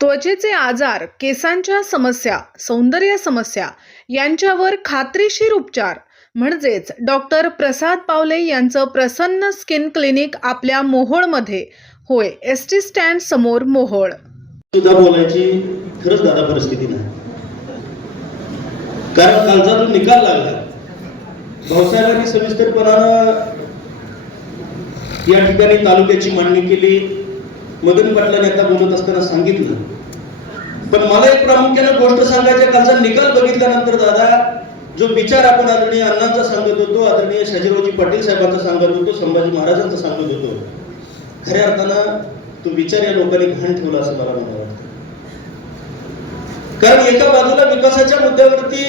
त्वचेचे आजार केसांच्या समस्या सौंदर्य समस्या यांच्यावर खात्रीशीर उपचार. म्हणजेच डॉक्टर प्रसाद पावले यांचं प्रसन्न स्किन क्लिनिक आपल्या मोहोळमध्ये. होय एस टी स्टँड समोर मोहोळ. सुद्धा बोलायची खरंच दादा परिस्थिती नाही. कारण कालचा जो निकाल लागला भाऊसाहेबांनी सविस्तरपणानं या ठिकाणी तालुक्याची मांडणी केली मदन पाटलांनी आता बोलत असताना सांगितलं. पण मला एक प्रामुख्यानं गोष्ट सांगायची कालचा निकाल बघितल्यानंतर दादा जो विचार आपण आदरणीय अण्णांचा सांगत होतो आदरणीय शाजीरावजी पाटील साहेबांचा सांगत होतो संभाजी महाराजांचा सांगत होतो खऱ्या अर्थानं तो विचार या लोकांनी घाण ठेवला असं मला म्हणावं वाटतं कारण एका बाजूला विकासाच्या मुद्द्यावरती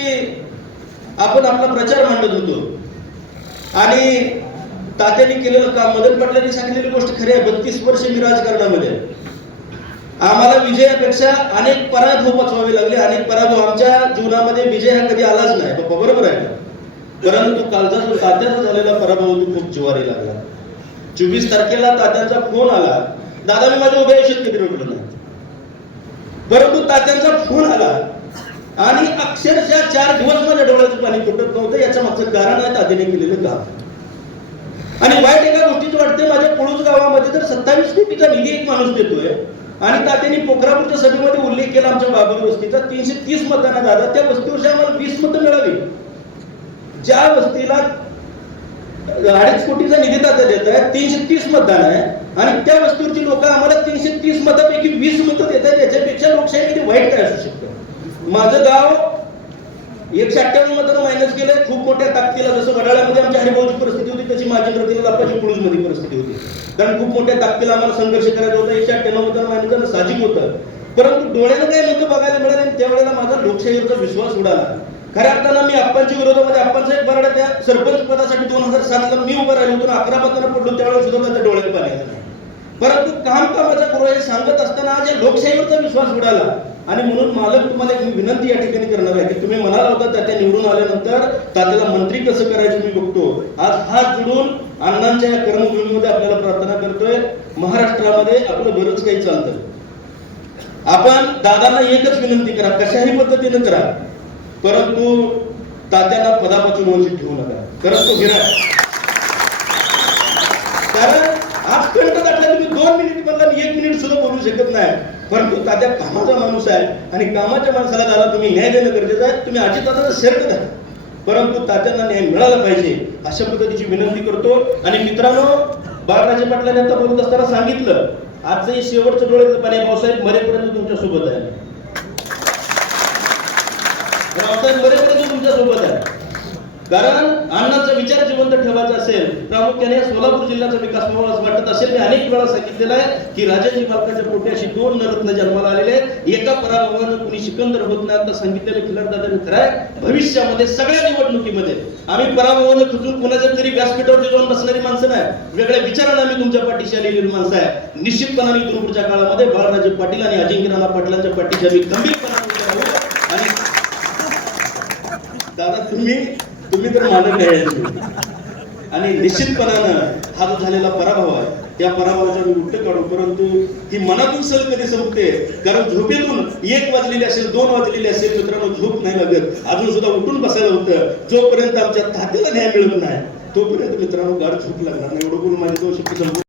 आपण आपला प्रचार मांडत होतो. आणि तात्यांनी केलेलं काम. मदन पाटलांनी सांगितलेली गोष्ट खरी आहे. बत्तीस वर्ष मी राजकारणामध्ये आम्हाला विजयापेक्षा अनेक पराभव पचवावे लागले. अनेक पराभव आमच्या जीवनामध्ये विजय हा कधी आलाच नाही. बाबा बरोबर आहे. परंतु कालचा जो तात्याचा झालेला पराभव तो खूप जिवारी लागला. चोवीस तारखेला तात्यांचा फोन आला. दादा मी माझ्या उभ्या आयुष्यात कधी रडलो नाही. परंतु तात्यांचा फोन आला. आणि अक्षरशः चार दिवस माझ्या डोळ्याचं पाणी फुटत नव्हतं. याच्या मागचं कारण आहे तात्याने केलेलं काम. आणि वाईट एका गोष्टीच वाटते माझ्या पुळूस गावामध्ये तर सत्तावीस कोटीचा निधी एक माणूस देतोय. आणि तात्यांनी पोखरापूरच्या सभेमध्ये उल्लेख केला आमच्या बाबर वस्तीचा तीनशे तीस मतांना दादा त्या वस्तीवर आम्हाला वीस मतं मिळावी ज्या वस्तीला अडीच कोटीचा निधी तात्या देत आहे तीनशे तीस मतदान आहे. आणि त्या वस्तीवरची लोक आम्हाला तीनशे तीस मतापैकी वीस मतं देत आहेत याच्यापेक्षा लोकशाहीमध्ये वाईट काय असू शकतं? माझं गाव एकशे अठ्ठ्याण्णव मतांना मायनस केलंय. खूप मोठ्या ताकदीला जसं वडाळ्यामध्ये आमच्या हरिभाऊची परिस्थिती होती तशी माझी प्रतीला लापाची मध्ये परिस्थिती होती. कारण खूप मोठ्या ताकदीला आम्हाला संघर्ष करायचा होता. एकशे अठ्ठ्याण्णव मतांना मायनस झालं साहजिक होतं. परंतु डोळ्यानं काही मुद्दे बघायला मिळाले आणि त्यावेळेला माझा लोकशाहीवरचा विश्वास उडाला. खऱ्या अर्थानं मी आप्पांच्या विरोधामध्ये आप्पांसाहेब बराडा त्या सरपंच पदासाठी दोन हजार सातला मी उभं राहिलो होतो अकरा मतांना पडलो त्यावेळेला सुद्धा माझ्या डोळ्यात पाणी आलं नाही. परंतु काम कामाचा गृह हे सांगत असताना आज या लोकशाहीवरचा विश्वास उडाला. आणि म्हणून मालक तुम्हाला एक विनंती या ठिकाणी करणार आहे की तुम्ही म्हणाला होता तात्या निवडून आल्यानंतर तात्याला मंत्री कसं करायचं मी बघतो. आज हात जोडून अण्णांच्या या कर्मभूमीमध्ये आपल्याला प्रार्थना करतोय. महाराष्ट्रामध्ये आपलं बरंच काही चालतं आपण दादांना एकच विनंती करा कशाही पद्धतीने करा. परंतु तात्यांना पदापासून वंचित ठेवू नका. कारण तो घेरा कारण आज कंठ तुम्ही दोन मिनिट म्हणला एक मिनिट सुद्धा बोलू शकत नाही. परंतु तात्या कामाचा माणूस आहे आणि कामाच्या माणसाला त्याला तुम्ही न्याय देणं गरजेचं आहे. तुम्ही अजितदादाचा शेअर द्या. परंतु तात्यांना न्याय मिळाला पाहिजे अशा पद्धतीची विनंती करतो. आणि मित्रांनो बाळराजे पाटलांनी आता बोलत असताना सांगितलं आजही शेवटचं डोळ्याचं पाणी. भाऊसाहेब मरेपर्यंत तुमच्यासोबत आहे. भाऊसाहेब मरेपर्यंत तुमच्यासोबत आहे. कारण अण्णाचा विचार जिवंत ठेवायचा असेल प्रामुख्याने सोलापूर जिल्ह्याचा विकास व्हावा असं वाटत असेल. मी अनेक वेळा सांगितलेलं आहे की राजाजी मालकाच्या पोटी अशी दोन नरत्न जन्माला आलेले आहेत. एका पराभवानं कुणी सिकंदर होत नाही आता सांगितलेलं खिलार दादाने खरं आहे. भविष्यामध्ये सगळ्या निवडणुकीमध्ये आम्ही पराभवानं खचून कुणाच्या तरी व्यासपीठावरती जाऊन बसणारी माणसं नाही. वेगळ्या विचारानं आम्ही तुमच्या पाठीशी आलेली माणसं आहे. निश्चितपणाने इथून पुढच्या काळामध्ये बाळराजे पाटील आणि अजिंक्य राणा पाटलांच्या पाठीशी आम्ही गंभीरपणाने आणि दादा तुम्ही तुम्ही तर मानत आहे. आणि निश्चितपणानं हा जो झालेला पराभव आहे त्या पराभवाचा मी उलट काढू परंतु ही मनातून सल कधी संपते कारण झोपेतून एक वाजलेली असेल दोन वाजलेली असेल मित्रांनो झोप नाही लागत. अजून सुद्धा उठून बसायला होतं. जोपर्यंत आमच्या तात्याला न्याय मिळत नाही तोपर्यंत मित्रांनो गाड झोप लागणार नाही. एवढं बोलून माझे दोन शब्द